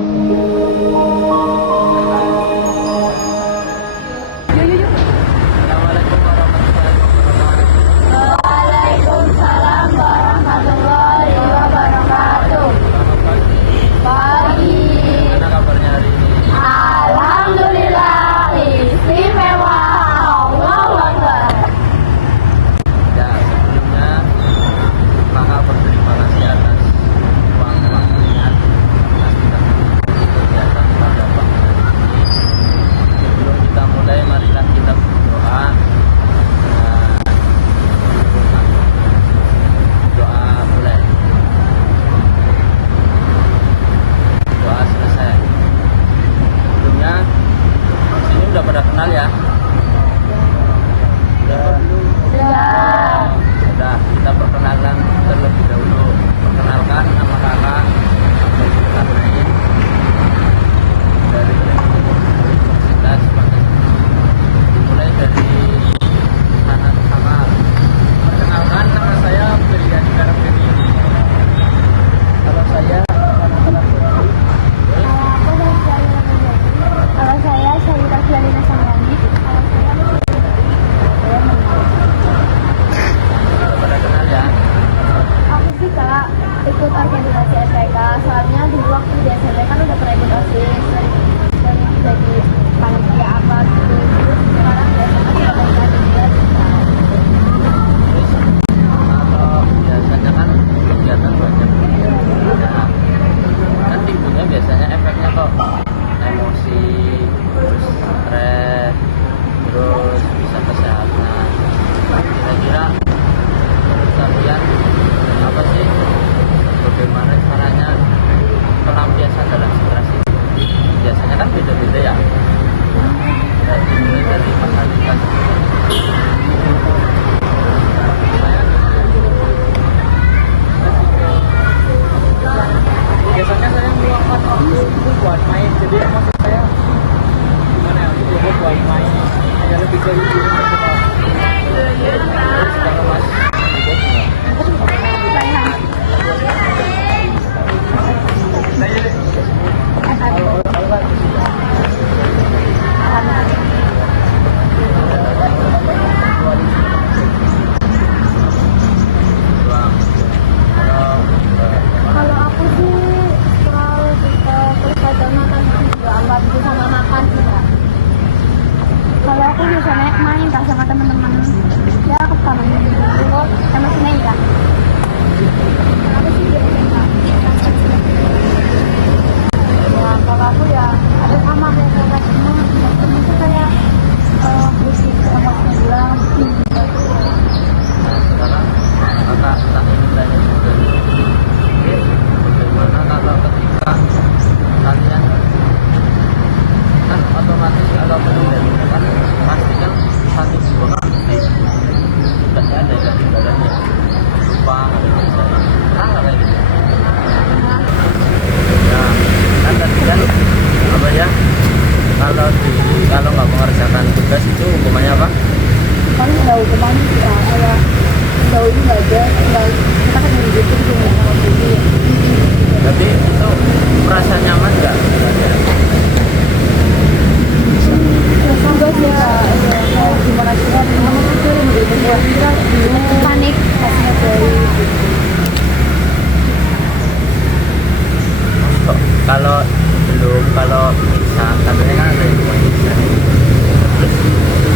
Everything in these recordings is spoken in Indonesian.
Assalamualaikum warahmatullahi wabarakatuh. Waalaikumsalam warahmatullahi wabarakatuh. Selamat pagi. Pagi. Gimana kabarnya hari ini? Alhamdulillah istimewa. Allahu Akbar. Ya, sebelumnya kakak berterima kasih atas waktunya atas kita kegiatan pada pagi hari ini. Sebelum kita mulai, marilah kita berdoa. Doa mulai. Doa selesai. Sebelumnya sini udah pada kenal ya? Udah. Ya. Sudah, kita perkenalkan terlebih dahulu. Perkenalkan nama kakak Abdul Karnain dari Universitas Pancasila. Dimulai dari Sanat Kamal. Perkenalkan, nama saya Briliani Karambeni. Kalau saya Kalau saya Syahira Fialina Samrani. sudah pada kenal ya. Aku sih kak ikut organisasi SPK. Soalnya dulu waktu di SMP kan udah pernah ikut OSIS dan jadi panitia apa gitu. Terus sekarang di SMA juga pernah juga. Terus kalau biasanya kan kegiatan banyak ya, kan timbulnya biasanya efeknya kok emosi, terus stres, terus bisa kesehatan. Kira-kira menurut kalian apa sih, bagaimana caranya pelampiasan dalam stres itu? Biasanya kan beda-beda ya. Ya, dimulai dari Mas Andika. Biasanya saya meluangkan waktu itu buat main, jadi emosi saya gimana ya, aku coba buat main ya, lebih dari diri saya. Terus kalau Mas Andika gimana? Kalau aku sih selalu terus ada makan juga amat itu sama makan sih kak. Kalau aku biasanya main kak sama teman-teman. Ya aku sama dulu sama sini kak. Aku sih biasanya kak. Ya kalau aku ya ada sama kayak kakak semua. Temen itu kayak musik sama bilang. Sekarang kakak tak ingin tanya juga, bagaimana kalau ketika kalian kan otomatis kalau pengendali kan pasti kan satu dua kali tidak ada yang ketinggalan ya, lupa ada bisa pernah nggak kayak gitu? Ya kan tadi kan apa ya, kalau nggak mengerjakan tugas itu hukumannya apa? Kan udah hukuman ya kayak jauh ini nggak ada tinggal kita kan dari gitu juga sama dulu. Tapi itu merasa nyaman nggak? Enggak sih kak, kayak gimana sih kan teman itu begitu buat kita panik pastinya dari Kalau bisa katanya kan ada yang bisa. Terus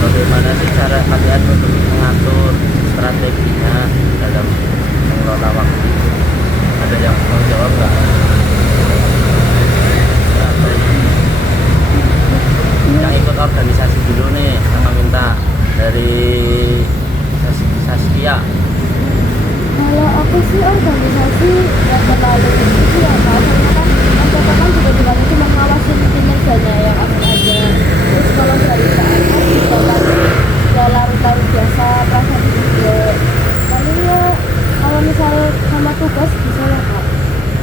bagaimana sih cara kalian untuk mengatur strateginya dalam mengelola waktu? Ada yang mau jawab nggak? Yang ikut organisasi dulu nih, sama minta dari Saskia. kalau aku sih organisasi nggak terlalu itu ya kak, soalnya kan MPK kan juga tugasnya cuma ngawasin kinerjanya yang aku aja. Terus kalau dari KMS juga kan ya larut-larut biasa perasaan juga. Paling ya kalau misal sama tugas bisa ya kak,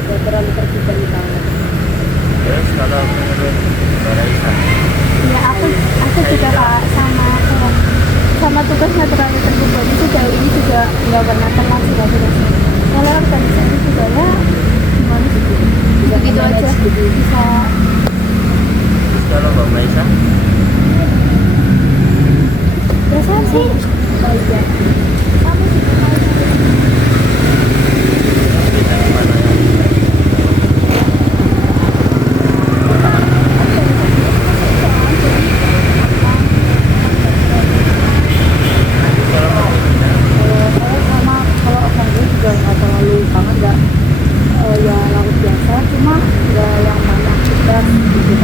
nggak terlalu terbebani banget. Terus kalau menurut Mbak Raisa, Ya aku juga kak sama tugas nggak terlalu terbebani, sejauh ini juga nggak pernah telat sih kak. Kalau organisasi juga ya gimana sih, gitu aja bisa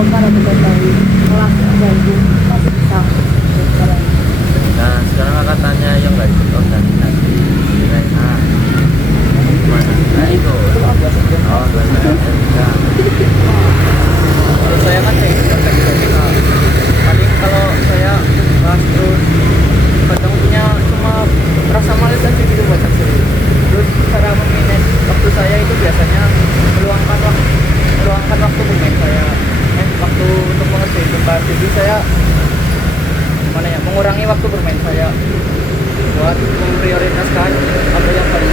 pada diketahui kelas ganggu masih bisa berjalan. Nah sekarang kakak tanya yang nggak ikut organisasi kira-kira gimana? Nah itu oh nggak ada. Kalau saya kan saya ikut organisasi Kak. Paling kalau saya kelas terus kadang punya cuma rasa malas aja gitu buat sendiri. Terus cara memanage waktu saya itu biasanya meluangkan waktu bermain saya, waktu untuk mengerjain tugas. Jadi saya gimana ya, mengurangi waktu bermain saya buat memprioritaskan apa yang paling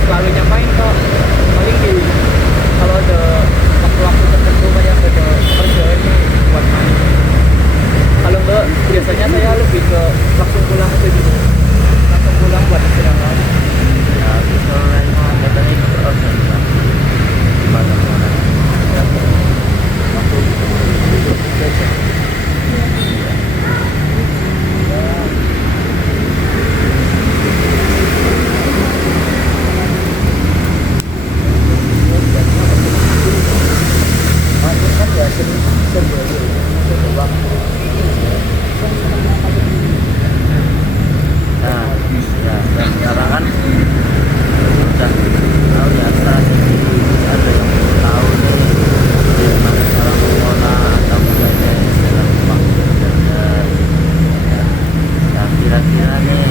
selalu nyampain kok paling di kalau ada waktu-waktu tertentu kayak ada kerjaan nih buat main. Kalau enggak biasanya saya lebih ke langsung pulang aja gitu, langsung pulang buat istirahat. Ya misalnya kita ini berorganisasi gimana waktu itu aja. Nah, ya, dan sekarang kan udah tahu ya strategi, ada yang belum tahu nih bagaimana cara mengolah atau menjadi dalam waktu belajar. Ya, kira-kira nih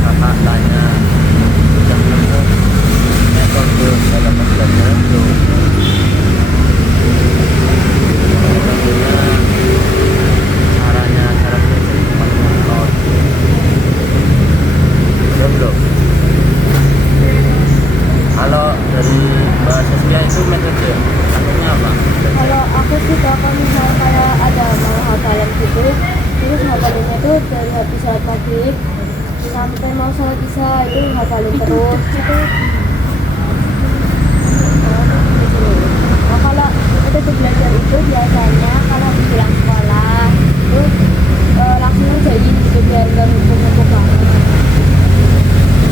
kakak tanya udah nemu metode dalam pembelajaran belum? Caranya cara belajar itu paling monoton belum. Kalau dari Mbak Saskia itu metode akhirnya apa? Kalau aku sih kalau misalnya kayak ada mau hafalan gitu, terus hafalinnya tuh dari habis sholat maghrib sampai mau sholat isya itu hafalin terus gitu. Nah, kalau metode belajar itu biasanya kalau pulang sekolah terus langsung ngerjain gitu biar nggak numpuk-numpuk banget.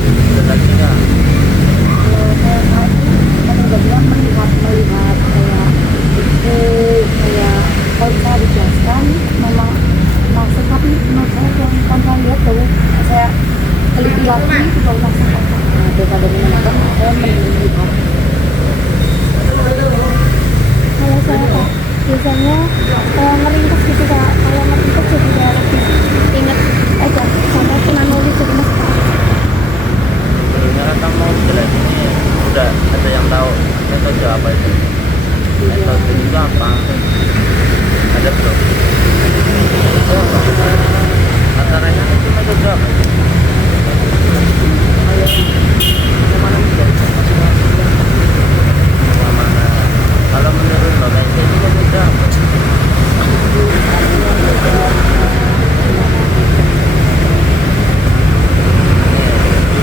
Ada lagi nggak? Kayak kalau nggak bilang melihat kayak itu kayak kalau bisa dijelaskan memang maksud, tapi menurut saya yang kan lihat tuh saya teliti lagi itu baru maksud apa. Nah, daripada menonton saya melihat. Kalau saya Kak, biasanya ngeringkas gitu Kak. Kalau ngeringkas jadi saya lebih inget aja sampai pernah nulis jadi mas. Sebenarnya kan kamu jelasin ini udah ada yang tahu metode apa itu? Metode itu apa? Ada belum? Itu apa? Acaranya itu metode apa? Kemana kemana? Kalau menurut Mbak Messi itu metode apa?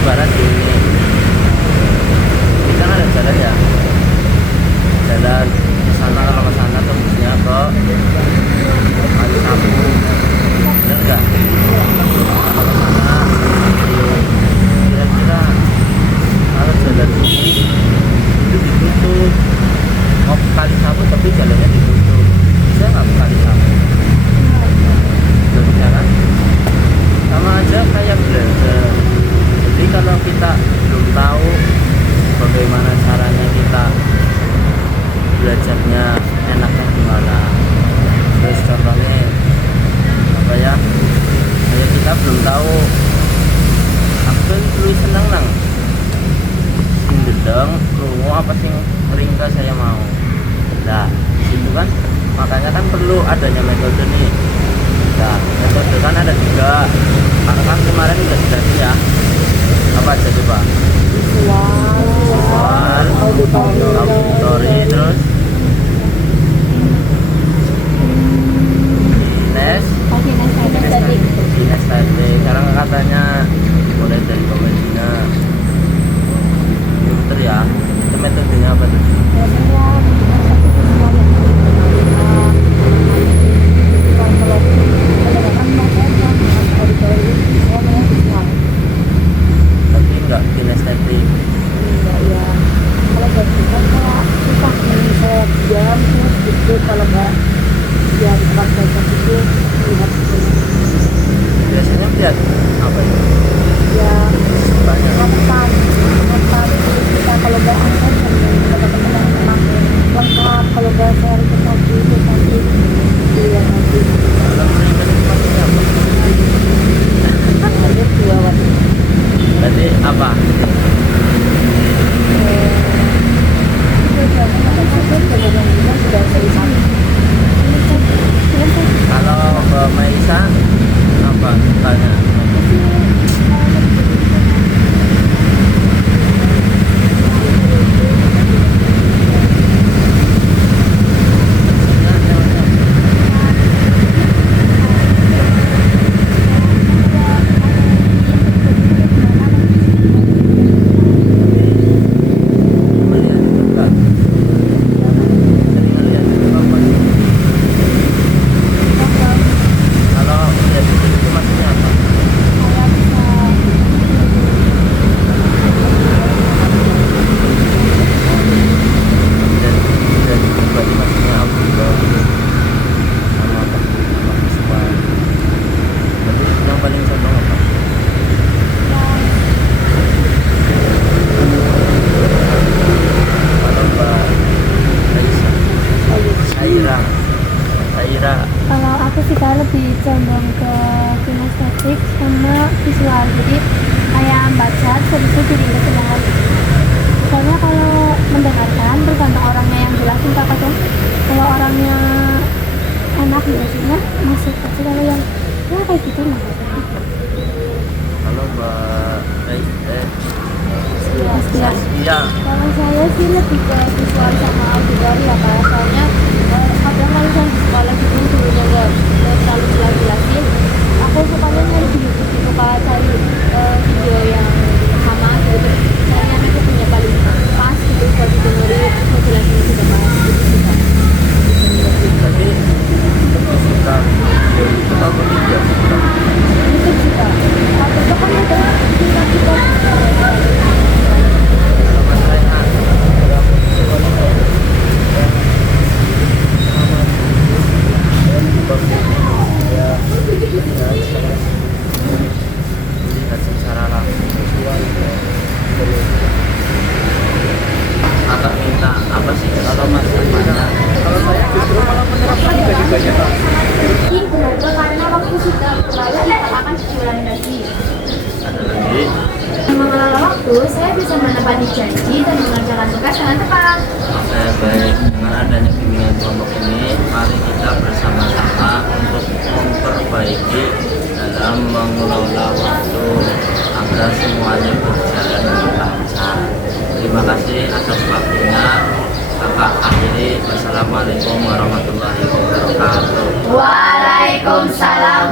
Ibarat gini, kita kan ada jalan ya, jalan ke sana, kalau ke sana tembusnya ke Kali Sapu, bener nggak? Kalau ke sana, kira-kira kalau jalan ini itu ditutup, mau ke Kali Sapu tapi jalannya ditutup, bisa nggak ke Kali Sapu? Belum bisa kan? Sama aja kayak belajar. Jadi kalau kita belum tahu bagaimana caranya kita belajarnya enaknya gimana, terus contohnya apa ya, kayak kita belum tahu aku tulis senang nang sing dedeng krungu apa sing ringkas saya mau. Nah itu kan makanya kan perlu adanya metode nih. Nah metode kan ada 3, karena kan kemarin udah dikasih ya. Apa aja coba? Visual, auditori, terus kinestetik. Sekarang katanya mulai dari pemedina komputer ya. Itu metodenya apa tuh? apa? Kalau Mbak Maisa apa tanya? Melihat itu enggak? Sering lihat itu apa? Kalau lihat itu maksudnya apa? Dan itu berarti maksudnya audio sama apa? Sama visual. Berarti yang paling condong apa? Kalau Mbak Aisyah, Aira, Aira, Kalau aku sih kayak lebih condong ke kinestetik sama visual. Jadi kayak baca terus jadi kesenangan. Soalnya kalau mendengarkan tergantung orangnya yang jelasin kakak tuh. Kalau orangnya enak biasanya masuk. Tapi kalau yang ya kayak gitu mah. kalau Mbak Iya. Iya, Kalau saya sih lebih ke visual sama auditory ya kak. Soalnya kadang kalau saya di sekolah gitu dulunya nggak terlalu jelas-jelasin. Aku sukanya nyari di YouTube gitu kak, cari video yang sama gitu. Caranya aku punya paling pas gitu buat didengerin, terus ngejelasin juga pas gitu sih kak. tapi lebih suka video itu apa video? YouTube sih kak. Aku tuh kan ada kita Kalau Mas Rehan, berapa psikolog? Melihat secara langsung agak minta apa sih kalau Mas Rehan? Kalau saya justru malah menerapkan bagi banyak hal. ini berharga karena waktu sudah berlalu kita akan diulangi lagi. Ada lagi. Mengelola waktu, saya bisa menepati janji dan mengerjakan tugas dengan tepat. Saya baik dengan adanya bimbingan kelompok ini, mari kita bersama-sama untuk memperbaiki dalam mengelola waktu agar semuanya berjalan dengan lancar. Terima kasih atas waktunya. Kakak akhiri. Wassalamualaikum warahmatullahi wabarakatuh. Waalaikumsalam